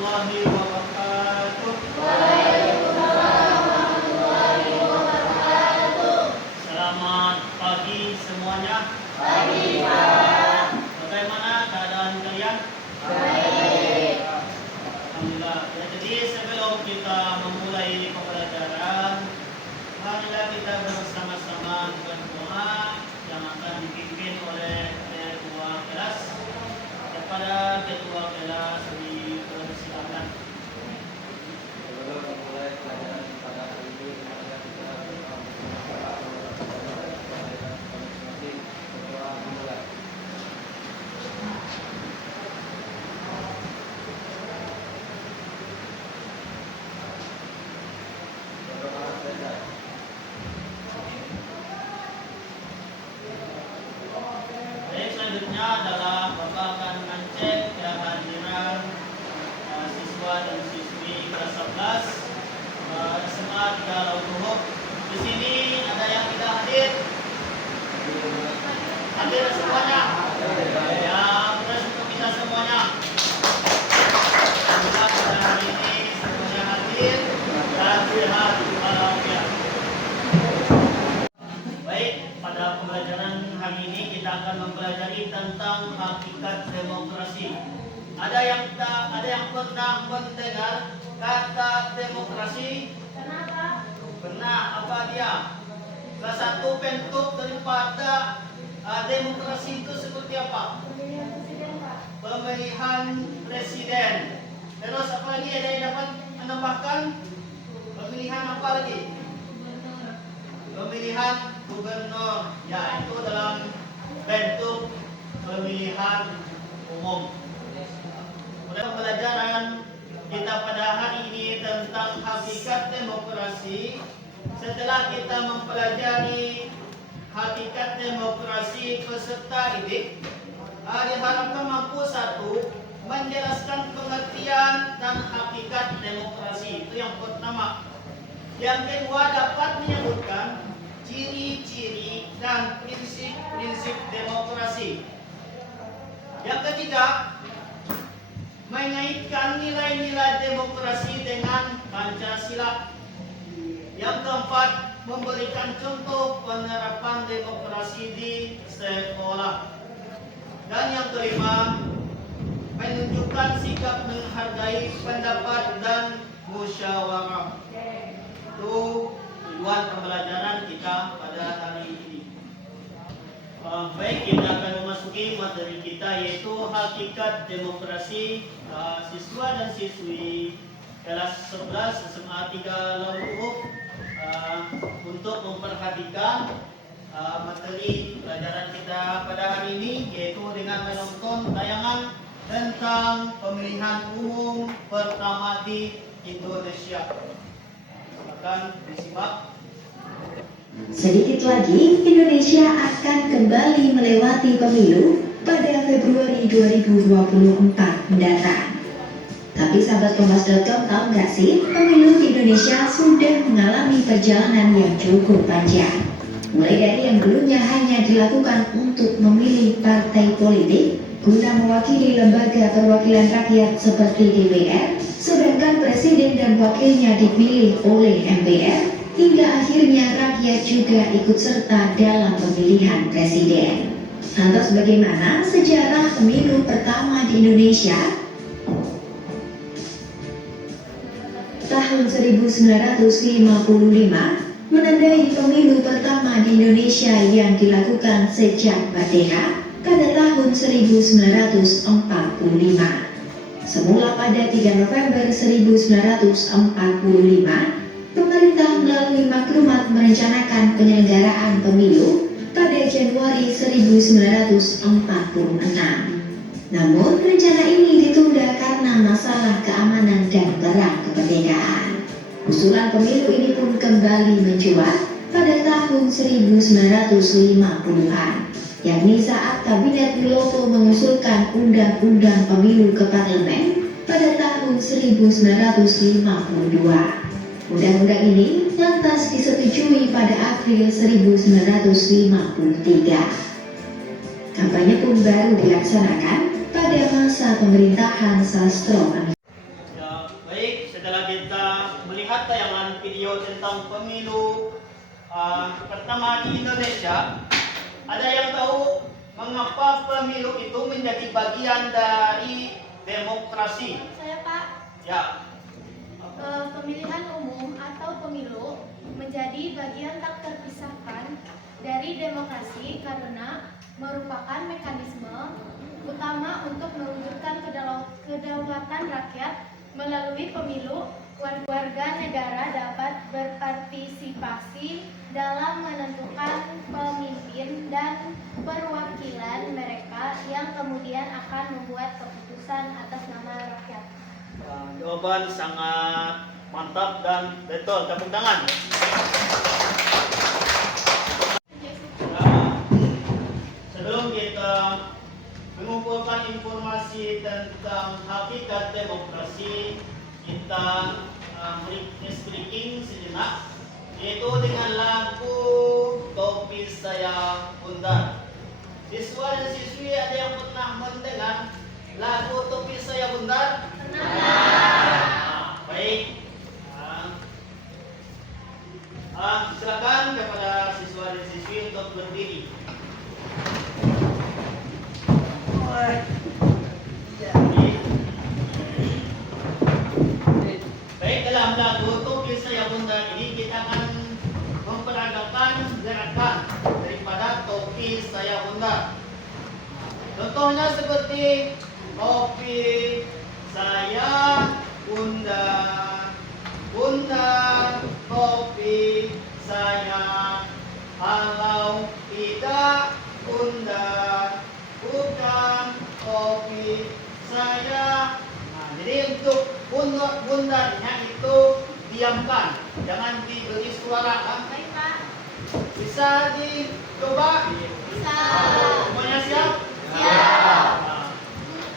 warahmatullahi wabarakatuh. Selamat pagi semuanya. Pagi, Pak. Bagaimana keadaan kalian? Baik. Alhamdulillah. Ya, jadi sebelum kita memulai pembelajaran, marilah kita bersama-sama berdoa yang akan dipimpin oleh ketua kelas. Kepada ketua kelas dipersilakan. Sebelum memulai pelajaran pada hari ini, marilah kita berdoa dimulai. Berdoa selesai. Baik, selanjutnya adalah Bapak akan mengecek kehadiran siswa dan siswi kelas 11 SMA 3 Lautuhuk. Di sini ada yang tidak hadir. Hadir semuanya. Ya, terus untuk kita semuanya. Alhamdulillah pada hari ini semuanya hadir dan sehat walafiat. Baik, pada pembelajaran hari ini kita akan mempelajari tentang hakikat demokrasi. Ada yang pernah mendengar kata demokrasi? Kenapa? Pernah. Apa dia? Salah satu bentuk daripada demokrasi itu seperti apa? Pemilihan presiden, Pak. Pemilihan presiden. Terus apa lagi ada yang dapat menambahkan? Pemilihan apa lagi? Pemilihan gubernur. Ya, itu dalam bentuk pemilihan umum. Pada pembelajaran kita pada hari ini tentang hakikat demokrasi. Setelah kita mempelajari hakikat demokrasi, peserta didik diharapkan mampu satu, menjelaskan pengertian dan hakikat demokrasi. Itu yang pertama. Yang kedua, dapat menyebutkan ciri-ciri dan prinsip-prinsip demokrasi. Yang ketiga, mengaitkan nilai-nilai demokrasi dengan Pancasila. Yang keempat, memberikan contoh penerapan demokrasi di sekolah. Dan yang kelima, menunjukkan sikap menghargai pendapat dan musyawarah. Itu tujuan pembelajaran kita pada hari ini. Baik, kita akan memasuki materi kita, yaitu hakikat demokrasi. Siswa dan siswi kelas 11 SMA 3 Lautuhuk untuk memperhatikan materi pelajaran kita pada hari ini, yaitu dengan menonton tayangan tentang pemilihan umum pertama di Indonesia. Silakan disimak. Sedikit lagi, Indonesia akan kembali melewati pemilu pada Februari 2024 mendatang. Tapi sahabat Kompas.com, tahu nggak sih, pemilu di Indonesia sudah mengalami perjalanan yang cukup panjang. Mulai dari yang dulunya hanya dilakukan untuk memilih partai politik guna mewakili lembaga perwakilan rakyat seperti DPR, sedangkan presiden dan wakilnya dipilih oleh MPR, hingga akhirnya rakyat juga ikut serta dalam pemilihan presiden. Lantas bagaimana sejarah pemilu pertama di Indonesia? Tahun 1955 menandai pemilu pertama di Indonesia yang dilakukan sejak merdeka pada tahun 1945. Semula pada 3 November 1945, pemerintah melalui maklumat merencanakan penyelenggaraan pemilu pada Januari 1946. Namun rencana ini ditunda karena masalah keamanan dan perang kemerdekaan. Usulan pemilu ini pun kembali mencuat pada tahun 1950-an, yakni saat Kabinet Wiloto mengusulkan Undang-Undang Pemilu ke Parlemen pada tahun 1952. Undang-undang ini lantas disetujui pada April 1953. Kampanye pun baru dilaksanakan pada masa pemerintahan Sastro. video tentang pemilu pertama di Indonesia. Ada yang tahu mengapa pemilu itu menjadi bagian dari demokrasi? Saya Pak. Ya. Pemilihan umum atau pemilu menjadi bagian tak terpisahkan dari demokrasi karena merupakan mekanisme utama untuk mewujudkan kedaulatan rakyat. Melalui pemilu, warga negara dapat berpartisipasi dalam menentukan pemimpin dan perwakilan mereka yang kemudian akan membuat keputusan atas nama rakyat. Jawaban sangat mantap dan betul. Tepuk tangan. Sebelum kita mengumpulkan informasi tentang hakikat demokrasi, kita breaking sejenak, yaitu dengan lagu Topi Saya Bundar. Siswa dan siswi ada yang pernah mendengar lagu Topi Saya Bundar? Baik. Silakan kepada siswa dan siswi untuk berdiri. Baik, dalam lagu Topi Saya Bundar ini kita akan memperagakan gerakan daripada Topi Saya Bundar. Contohnya seperti topi saya bundar, bundar topi saya, kalau tidak bundar bukan topi saya. Nah, jadi untuk bundarnya itu diamkan, jangan diberi suara kan? Baik Pak. Bisa dicoba? Bisa. Semuanya siap? Siap. Nah,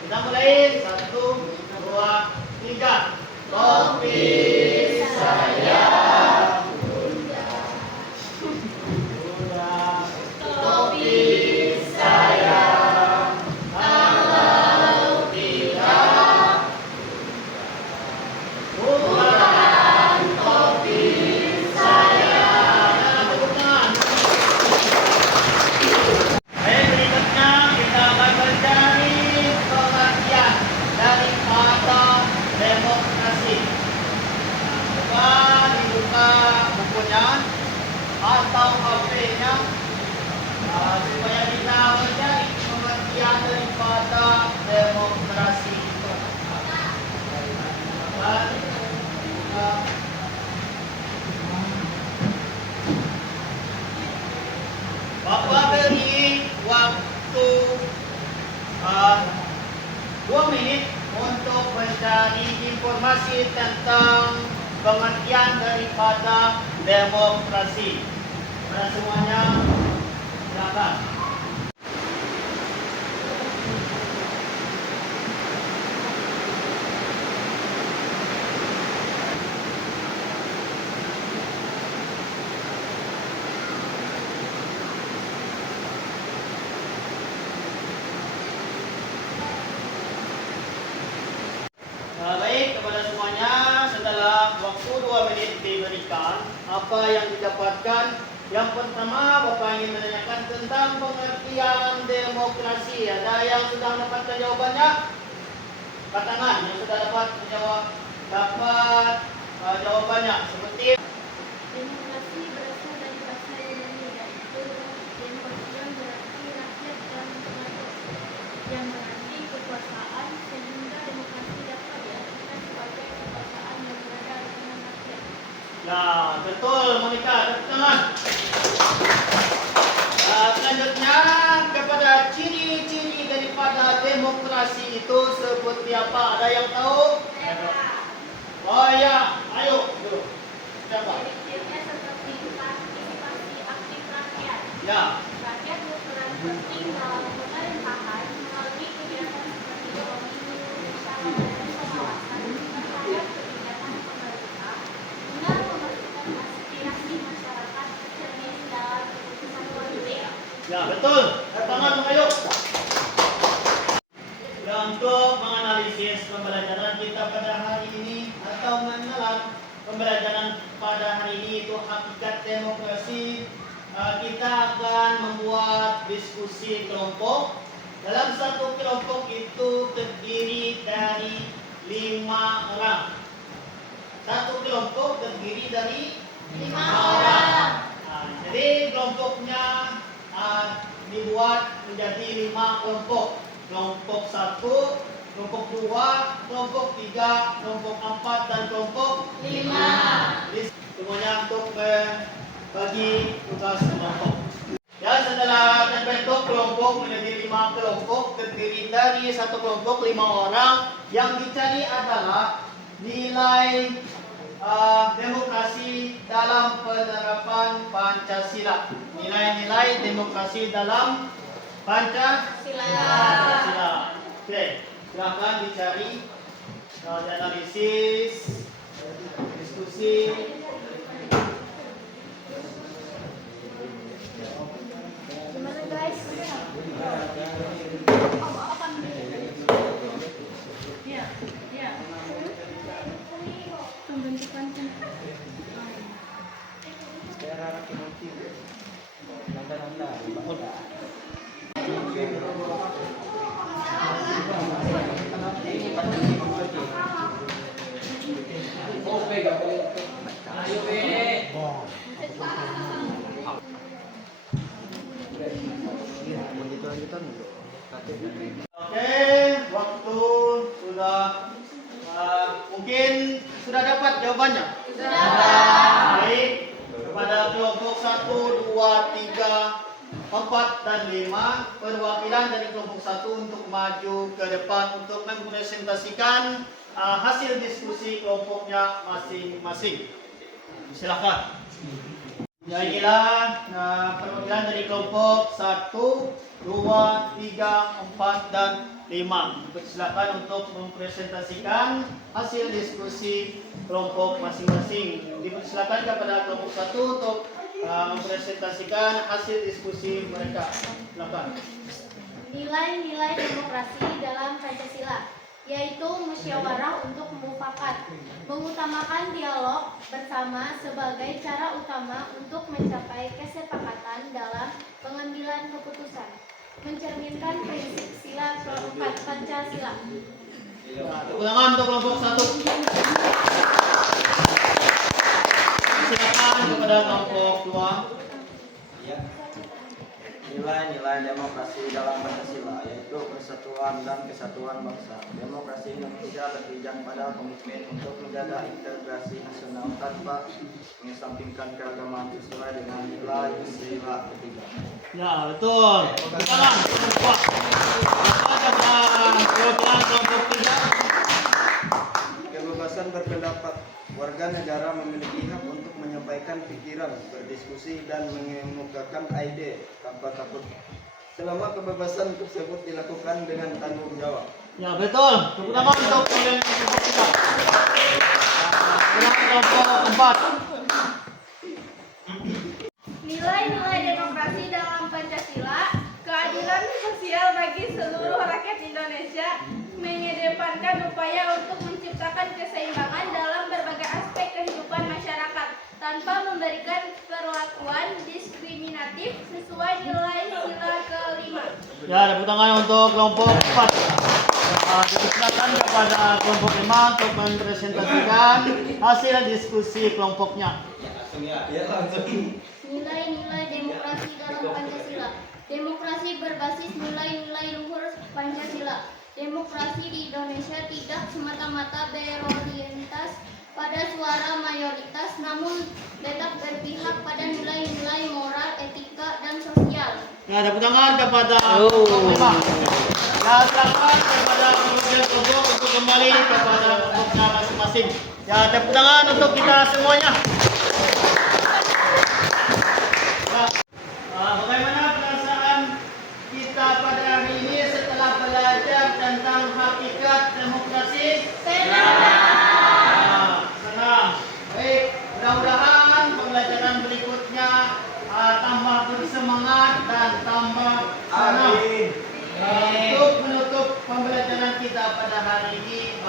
kita mulai 1, 2, 3. Topi saya bundar, topi saya, kalau tidak bukan topi saya. Tepuk tangan. Baik, berikutnya kita akan mencari pengertian daripada demokrasi. Coba dibuka bukunya atau HP-nya supaya kita mencari pengertian daripada demokrasi. Bapak beri waktu 2 menit untuk mencari informasi tentang pengertian daripada demokrasi. Pada semuanya, silakan. Baik, kepada semuanya, setelah waktu 2 menit diberikan, apa yang didapatkan? Yang pertama, Bapak ingin menanyakan tentang pengertian demokrasi. Ada yang sudah mendapatkan jawabannya? Angkat tangan yang sudah dapat jawabannya. Seperti Demokrasi berasal dari bahasa Yunani yaitu demokration, berarti rakyat dan pengatur, yang berarti kekuasaan, sehingga demokrasi dapat diartikan sebagai kekuasaan yang berada di tangan rakyat. ya, betul Monica, tepuk tangan. Selanjutnya, kepada ciri-ciri daripada demokrasi itu seperti apa? Ada yang tahu? Oh ya, ayo dulu. Siapa? Ciri-cirinya seperti partisipasi aktif rakyat. Ya. Rakyat berperan penting dalam pemerintahan melalui kegiatan seperti pemilu, musyawarah dan pengawasan terhadap kebijakan pemerintah guna memastikan aspirasi masyarakat cermin dalam keputusan politik. Ya, betul. Tangan ayo. Dan untuk menganalisis pembelajaran kita pada hari ini atau mengenal pembelajaran pada hari ini itu hakikat demokrasi. Kita akan membuat diskusi kelompok. Dalam satu kelompok itu terdiri dari 5 orang. Satu kelompok terdiri dari 5 orang. Jadi kelompoknya dibuat menjadi 5 kelompok. Kelompok 1, kelompok 2, kelompok 3, kelompok 4, dan kelompok 5. Jadi semuanya untuk bagi tugas kelompok. Ya, setelah terbentuk kelompok menjadi 5 kelompok, terdiri dari satu kelompok 5 orang. Yang dicari adalah nilai demokrasi dalam penerapan Pancasila. Nilai-nilai demokrasi dalam Pancasila. Oke, silakan dicari, dianalisis, diskusi. Gimana guys? Iya, iya. Pembentukan Oke, waktu sudah mungkin sudah dapat jawabannya. Baik, kepada kelompok 1, 2, 3, 4, dan 5, perwakilan dari kelompok 1 untuk maju ke depan untuk mempresentasikan hasil diskusi kelompoknya masing-masing. Silakan. Ya, inilah perwakilan dari kelompok 1, 2, 3, 4, dan 5. Silakan untuk mempresentasikan hasil diskusi kelompok masing-masing. Dipersilakan kepada kelompok 1 untuk mempresentasikan hasil diskusi mereka. Silakan. nilai-nilai demokrasi dalam Pancasila, yaitu musyawarah untuk mufakat, mengutamakan dialog bersama sebagai cara utama untuk mencapai kesepakatan dalam pengambilan keputusan, mencerminkan prinsip sila keempat Pancasila. Tepuk tangan untuk kelompok 1. Silakan kepada kelompok 2. Nilai-nilai demokrasi dalam Pancasila yaitu persatuan dan kesatuan bangsa. Demokrasi Indonesia berpijak pada komitmen untuk menjaga integrasi nasional tanpa mengesampingkan keragaman sesuai dengan nilai sila ketiga. Ya, betul. Tepuk tangan. Wah. Kepada kelompok 3. Kebebasan berpendapat. Warga negara memiliki hak untuk menyampaikan pikiran, berdiskusi, dan mengemukakan ide tanpa takut. Selama kebebasan tersebut dilakukan dengan tanggung jawab. Ya, betul. Tepuk tangan untuk kelompok 3. Kelompok 4. Nilai-nilai demokrasi dalam Pancasila, keadilan sosial bagi seluruh rakyat Indonesia, mengedepankan upaya untuk menciptakan keseimbangan dalam berbagai aspek kehidupan masyarakat, tanpa memberikan perlakuan diskriminatif sesuai nilai sila kelima. Ya, tepuk tangan untuk kelompok 4. Dipersilakan kepada kelompok 5 untuk mempresentasikan hasil diskusi kelompoknya. Nilai-nilai demokrasi dalam Pancasila. Demokrasi berbasis nilai-nilai luhur Pancasila. Demokrasi di Indonesia tidak semata-mata berorientasi pada suara mayoritas, namun tetap berpihak pada nilai-nilai moral, etika, dan sosial. Ya, tepuk tangan kepada kelompok 5. Ya, silakan kepada kelompok untuk kembali kepada kelompoknya masing-masing. Ya, tepuk tangan untuk kita semuanya. Ya, bagaimana perasaan kita pada hari ini setelah belajar tentang hakikat demokrasi? Senang. Baik, mudah-mudahan pembelajaran berikutnya tambah bersemangat dan tambah senang. Untuk menutup pembelajaran kita pada hari ini,